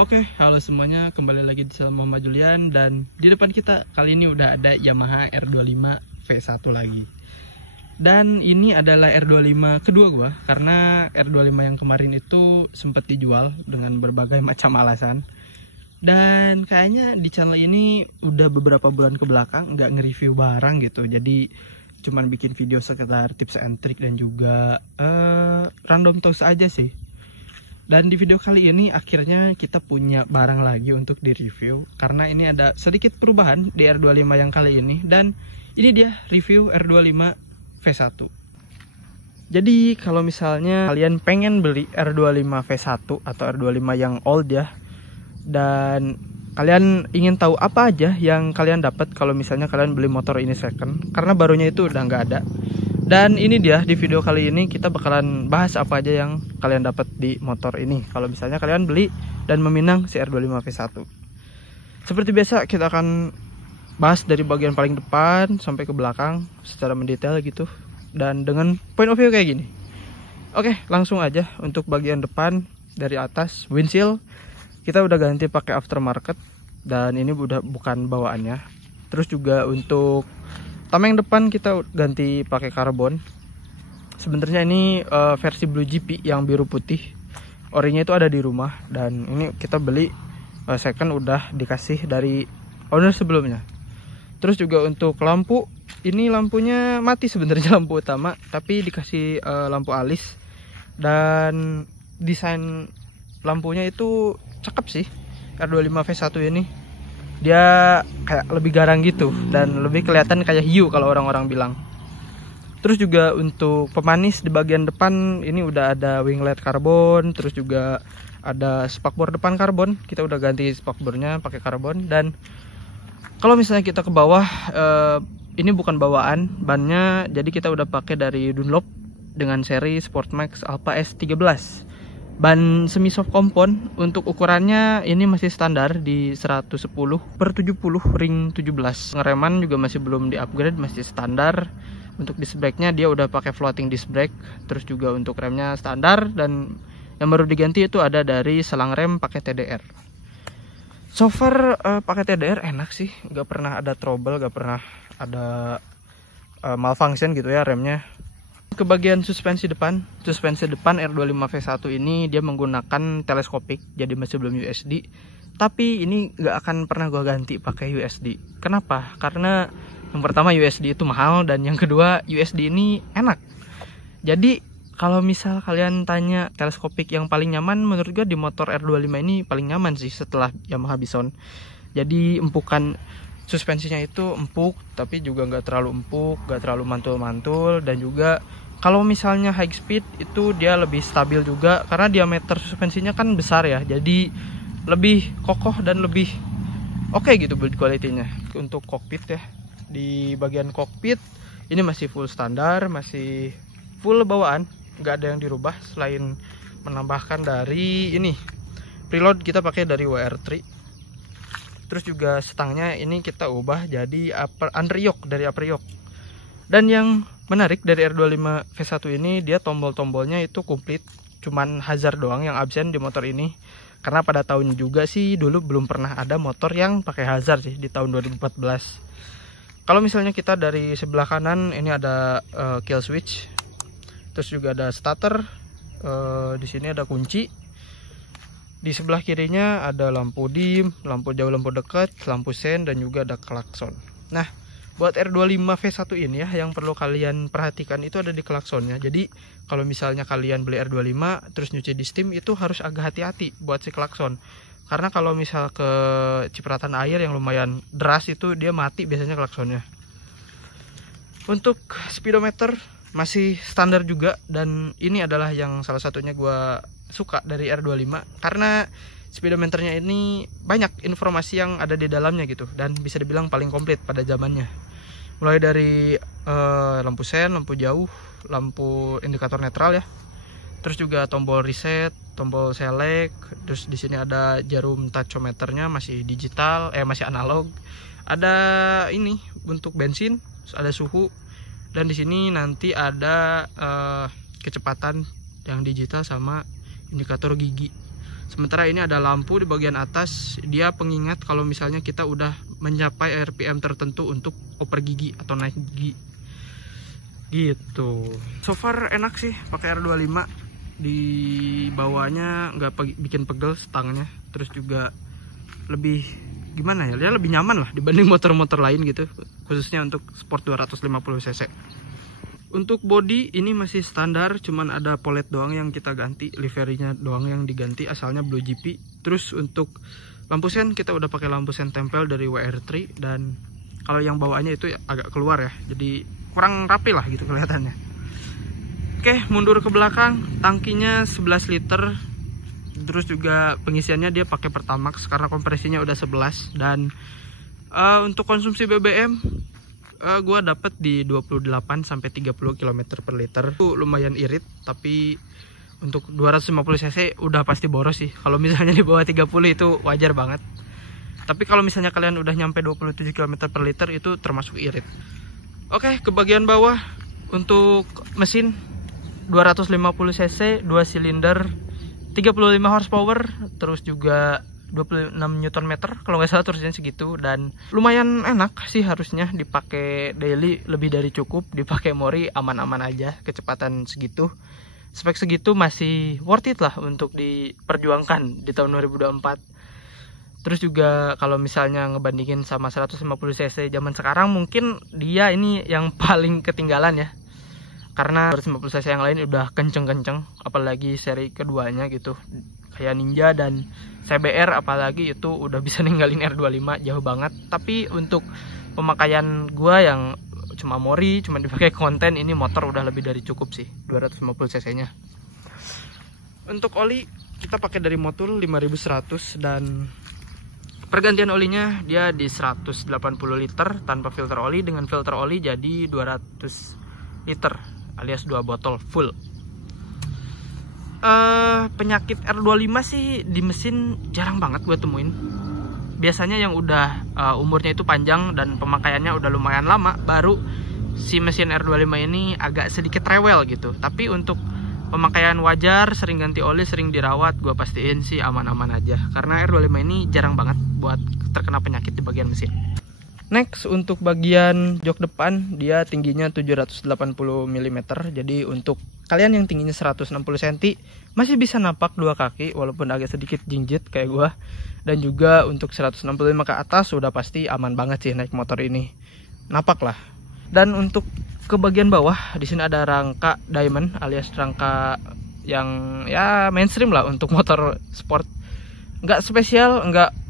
Oke, halo semuanya, kembali lagi di channel Muhammad Julian. Dan di depan kita kali ini udah ada Yamaha R25 V1 lagi. Dan ini adalah R25 kedua gua, karena R25 yang kemarin itu sempat dijual dengan berbagai macam alasan. Dan kayaknya di channel ini udah beberapa bulan ke belakang nggak nge-review barang gitu. Jadi cuman bikin video sekedar tips and trick dan juga random talks aja sih. Dan di video kali ini akhirnya kita punya barang lagi untuk di-review, karena ini ada sedikit perubahan di R25 yang kali ini. Dan ini dia review R25 V1. Jadi kalau misalnya kalian pengen beli R25 V1 atau R25 yang old ya, dan kalian ingin tahu apa aja yang kalian dapat kalau misalnya kalian beli motor ini second, karena barunya itu udah nggak ada. Dan ini dia, di video kali ini kita bakalan bahas apa aja yang kalian dapat di motor ini kalau misalnya kalian beli dan meminang si R25 V1. Seperti biasa kita akan bahas dari bagian paling depan sampai ke belakang secara mendetail gitu, dan dengan point of view kayak gini. Oke, langsung aja. Untuk bagian depan dari atas windshield kita udah ganti pakai aftermarket, dan ini udah bukan bawaannya. Terus juga untuk tameng depan kita ganti pakai karbon. Sebenarnya ini versi Blue GP yang biru putih. Orinya itu ada di rumah, dan ini kita beli second, udah dikasih dari owner sebelumnya. Terus juga untuk lampu, ini lampunya mati sebenarnya, lampu utama, tapi dikasih lampu alis. Dan desain lampunya itu cakep sih. R25 V1 ini dia kayak lebih garang gitu dan lebih kelihatan kayak hiu kalau orang-orang bilang. Terus juga untuk pemanis di bagian depan ini udah ada winglet karbon, terus juga ada spakbor depan karbon. Kita udah ganti spakbornya pakai karbon. Dan kalau misalnya kita ke bawah, ini bukan bawaan bannya, jadi kita udah pakai dari Dunlop dengan seri Sportmax Alpha S13. Ban semi soft compound. Untuk ukurannya ini masih standar di 110/70 ring 17. Ngereman juga masih belum di upgrade, masih standar. Untuk disc brake-nya dia udah pakai floating disc brake. Terus juga untuk remnya standar, dan yang baru diganti itu ada dari selang rem pakai TDR. So far pakai TDR enak sih, nggak pernah ada trouble, nggak pernah ada malfunction gitu ya remnya. Ke bagian suspensi depan R25 V1 ini dia menggunakan teleskopik, jadi masih belum USD. Tapi ini nggak akan pernah gua ganti pakai USD. Kenapa? Karena yang pertama USD itu mahal, dan yang kedua USD ini enak. Jadi kalau misal kalian tanya teleskopik yang paling nyaman, menurut gua di motor R25 ini paling nyaman sih setelah Yamaha Bison. Jadi empukan suspensinya itu empuk, tapi juga nggak terlalu empuk, nggak terlalu mantul-mantul. Dan juga kalau misalnya high speed itu dia lebih stabil juga, karena diameter suspensinya kan besar ya, jadi lebih kokoh dan lebih oke gitu build quality-nya. Untuk kokpit ya, di bagian kokpit ini masih full standar, masih full bawaan, nggak ada yang dirubah selain menambahkan dari ini preload kita pakai dari WR3. Terus juga stangnya ini kita ubah jadi under yoke dari upper yoke. Dan yang menarik dari R25 V1 ini, dia tombol-tombolnya itu komplit, cuman hazard doang yang absen di motor ini. Karena pada tahun juga sih dulu belum pernah ada motor yang pakai hazard sih di tahun 2014. Kalau misalnya kita dari sebelah kanan ini ada kill switch, terus juga ada starter, di sini ada kunci. Di sebelah kirinya ada lampu dim, lampu jauh, lampu dekat, lampu sen, dan juga ada klakson. Nah, buat R25 V1 ini ya, yang perlu kalian perhatikan itu ada di klaksonnya. Jadi kalau misalnya kalian beli R25 terus nyuci di steam, itu harus agak hati-hati buat si klakson. Karena kalau misal ke cipratan air yang lumayan deras itu dia mati biasanya klaksonnya. Untuk speedometer masih standar juga, dan ini adalah yang salah satunya gua suka dari R25, karena speedometernya ini banyak informasi yang ada di dalamnya gitu, dan bisa dibilang paling komplit pada zamannya. Mulai dari lampu sen, lampu jauh, lampu indikator netral ya. Terus juga tombol reset, tombol select. Terus di sini ada jarum tachometernya masih digital, masih analog. Ada ini untuk bensin, ada suhu, dan di sini nanti ada kecepatan yang digital sama indikator gigi. Sementara ini ada lampu di bagian atas, dia pengingat kalau misalnya kita udah mencapai RPM tertentu untuk oper gigi atau naik gigi. Gitu. So far enak sih pakai R25. Di bawahnya nggak bikin pegel stangnya, terus juga lebih gimana ya, dia lebih nyaman lah dibanding motor-motor lain gitu, khususnya untuk sport 250 cc. Untuk body ini masih standar, cuman ada polet doang yang kita ganti, liverynya doang yang diganti, asalnya Blue GP. Terus untuk lampu sen kita udah pakai lampu sen tempel dari WR3, dan kalau yang bawaannya itu agak keluar ya, jadi kurang rapi lah gitu kelihatannya. Oke, mundur ke belakang, tangkinya 11 liter. Terus juga pengisiannya dia pakai Pertamax karena kompresinya udah 11, dan untuk konsumsi BBM gue dapet di 28 sampai 30 km per liter. Itu lumayan irit, tapi untuk 250 cc udah pasti boros sih. Kalau misalnya di bawah 30 itu wajar banget. Tapi kalau misalnya kalian udah nyampe 27 km per liter itu termasuk irit. Oke, ke bagian bawah untuk mesin 250 cc, 2 silinder, 35 horsepower, terus juga 26 Nm kalau nggak salah tulisannya segitu, dan lumayan enak sih, harusnya dipakai daily lebih dari cukup, dipakai mori aman-aman aja. Kecepatan segitu, spek segitu masih worth it lah untuk diperjuangkan di tahun 2024. Terus juga kalau misalnya ngebandingin sama 150 cc zaman sekarang, mungkin dia ini yang paling ketinggalan ya, karena 150 cc yang lain udah kenceng-kenceng, apalagi seri keduanya gitu kayak Ninja dan CBR, apalagi itu udah bisa ninggalin R25 jauh banget. Tapi untuk pemakaian gua yang cuma mori, cuma dipakai konten, ini motor udah lebih dari cukup sih 250 cc nya. Untuk oli kita pakai dari Motul 5100, dan pergantian olinya dia di 180 liter tanpa filter oli, dengan filter oli jadi 200 liter alias 2 botol full. Penyakit R25 sih di mesin jarang banget gue temuin. Biasanya yang udah umurnya itu panjang dan pemakaiannya udah lumayan lama, baru si mesin R25 ini agak sedikit rewel gitu. Tapi untuk pemakaian wajar, sering ganti oli, sering dirawat, gue pastiin sih aman-aman aja. Karena R25 ini jarang banget buat terkena penyakit di bagian mesin. Next, untuk bagian jok depan, dia tingginya 780 mm. Jadi untuk kalian yang tingginya 160 cm masih bisa napak dua kaki, walaupun agak sedikit jinjit kayak gua. Dan juga untuk 165 ke atas sudah pasti aman banget sih naik motor ini. Napak lah. Dan untuk ke bagian bawah, di sini ada rangka diamond alias rangka yang ya mainstream lah untuk motor sport. Nggak spesial, nggak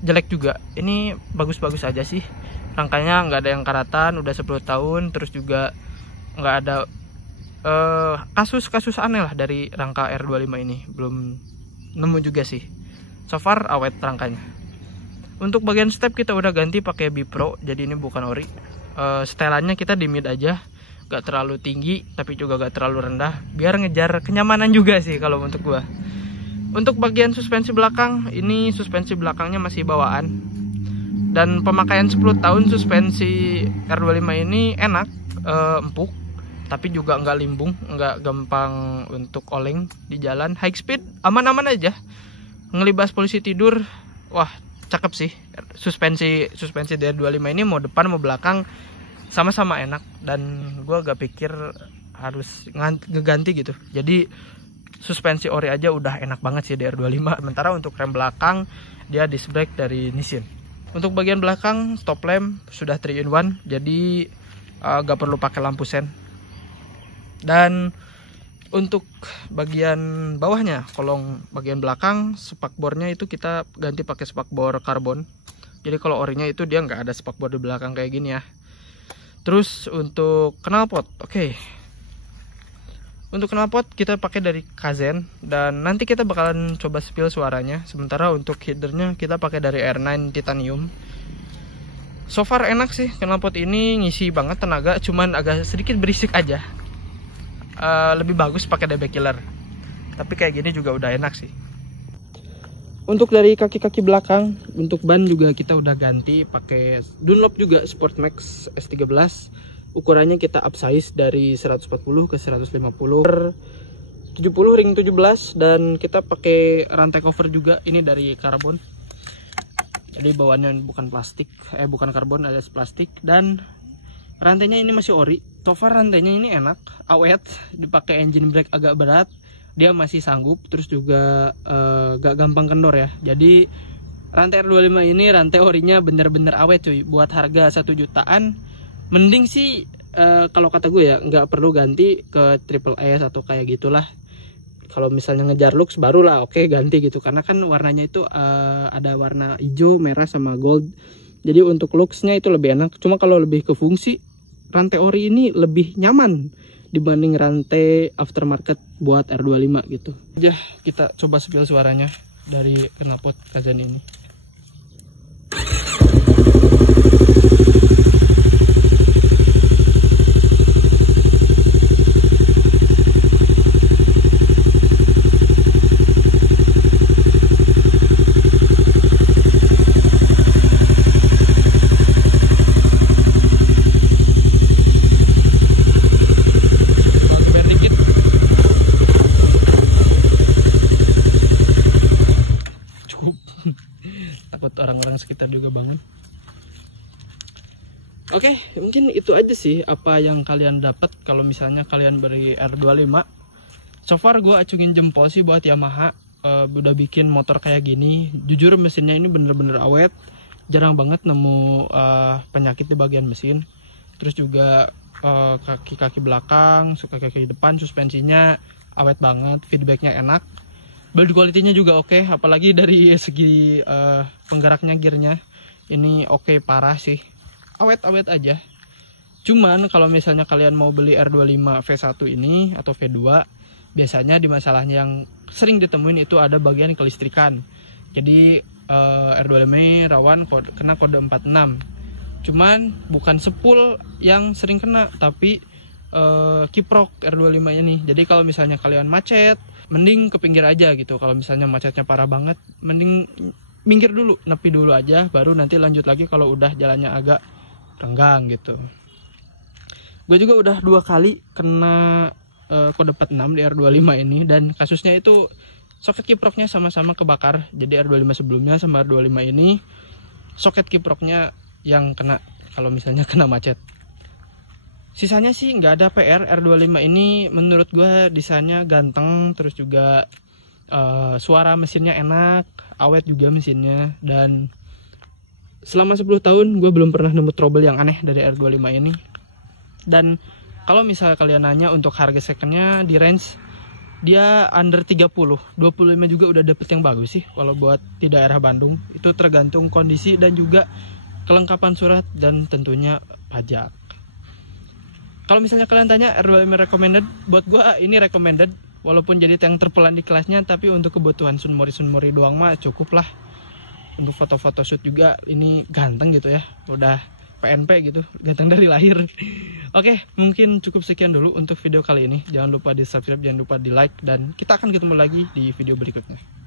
jelek juga, ini bagus-bagus aja sih. Rangkanya nggak ada yang karatan, udah 10 tahun. Terus juga nggak ada kasus-kasus aneh lah dari rangka R25 ini, belum nemu juga sih. So far awet rangkanya. Untuk bagian step kita udah ganti pakai Bipro, jadi ini bukan ori. Setelannya kita di mid aja, nggak terlalu tinggi tapi juga nggak terlalu rendah, biar ngejar kenyamanan juga sih kalau untuk gua. Untuk bagian suspensi belakang, ini suspensi belakangnya masih bawaan. Dan pemakaian 10 tahun suspensi R25 ini enak, empuk, tapi juga nggak limbung, nggak gampang untuk oleng di jalan. High speed aman-aman aja. Ngelibas polisi tidur, wah cakep sih. Suspensi DR25 ini mau depan mau belakang sama-sama enak, dan gua gak pikir harus ngeganti gitu. Jadi suspensi ori aja udah enak banget sih DR25. Sementara untuk rem belakang dia disc brake dari Nissin. Untuk bagian belakang stop lamp sudah 3-in-1, jadi gak perlu pakai lampu sen. Dan untuk bagian bawahnya, kolong bagian belakang, spakbornya itu kita ganti pakai spakbor karbon. Jadi kalau orinya itu dia nggak ada spakbor di belakang kayak gini ya. Terus untuk knalpot, oke. Untuk knalpot kita pakai dari Kaizen, dan nanti kita bakalan coba spill suaranya. Sementara untuk headernya kita pakai dari R9 titanium. So far enak sih knalpot ini, ngisi banget tenaga, cuman agak sedikit berisik aja. Lebih bagus pakai DB killer. Tapi kayak gini juga udah enak sih. Untuk dari kaki-kaki belakang, untuk ban juga kita udah ganti pakai Dunlop juga Sport Max S13. Ukurannya kita upsize dari 140 ke 150. 70 ring 17 dan kita pakai rantai cover juga, ini dari karbon. Jadi bawaannya bukan plastik, bukan karbon, alias plastik. Dan rantainya ini masih ori. So far rantainya ini enak, awet, dipakai engine brake agak berat, dia masih sanggup, terus juga gak gampang kendor ya. Jadi rantai R25 ini rantai orinya bener-bener awet cuy. Buat harga 1 jutaan mending sih kalau kata gue ya nggak perlu ganti ke Triple S atau kayak gitulah. Kalau misalnya ngejar looks barulah oke ganti gitu, karena kan warnanya itu ada warna hijau, merah sama gold. Jadi untuk looksnya itu lebih enak. Cuma kalau lebih ke fungsi, rantai ori ini lebih nyaman dibanding rantai aftermarket buat R25 gitu. Ya kita coba spill suaranya dari knalpot Kazan ini. Takut orang-orang sekitar juga bangun. Oke, mungkin itu aja sih apa yang kalian dapat kalau misalnya kalian beli R25. So far gue acungin jempol sih buat Yamaha, udah bikin motor kayak gini. Jujur mesinnya ini bener-bener awet, jarang banget nemu penyakit di bagian mesin. Terus juga kaki-kaki belakang, kaki depan, suspensinya awet banget, feedbacknya enak. Build quality-nya juga oke, apalagi dari segi penggeraknya, gearnya ini oke parah sih, awet-awet aja. Cuman kalau misalnya kalian mau beli R25 V1 ini atau V2, biasanya di masalahnya yang sering ditemuin itu ada bagian kelistrikan. Jadi R25 ini rawan kena kode 46. Cuman bukan sepul yang sering kena, tapi kiprok R25 ini. Jadi kalau misalnya kalian macet, mending ke pinggir aja gitu. Kalau misalnya macetnya parah banget, mending minggir dulu, nepi dulu aja, baru nanti lanjut lagi kalau udah jalannya agak renggang gitu. Gue juga udah 2 kali kena kode 46 di R25 ini, dan kasusnya itu soket kiproknya sama-sama kebakar. Jadi R25 sebelumnya sama R25 ini soket kiproknya yang kena kalau misalnya kena macet. Sisanya sih nggak ada PR. R25 ini menurut gue desainnya ganteng, terus juga suara mesinnya enak, awet juga mesinnya. Dan selama 10 tahun gue belum pernah nemu trouble yang aneh dari R25 ini. Dan kalau misalnya kalian nanya untuk harga secondnya di range dia under 30, 25 juga udah dapet yang bagus sih kalau buat di daerah Bandung. Itu tergantung kondisi dan juga kelengkapan surat dan tentunya pajak. Kalau misalnya kalian tanya R25 recommended, buat gue ini recommended. Walaupun jadi yang terpelan di kelasnya, tapi untuk kebutuhan sunmori doang mah cukup lah. Untuk foto-foto shoot juga ini ganteng gitu ya, udah PNP gitu, ganteng dari lahir. Oke, mungkin cukup sekian dulu untuk video kali ini. Jangan lupa di subscribe, jangan lupa di like, dan kita akan ketemu lagi di video berikutnya.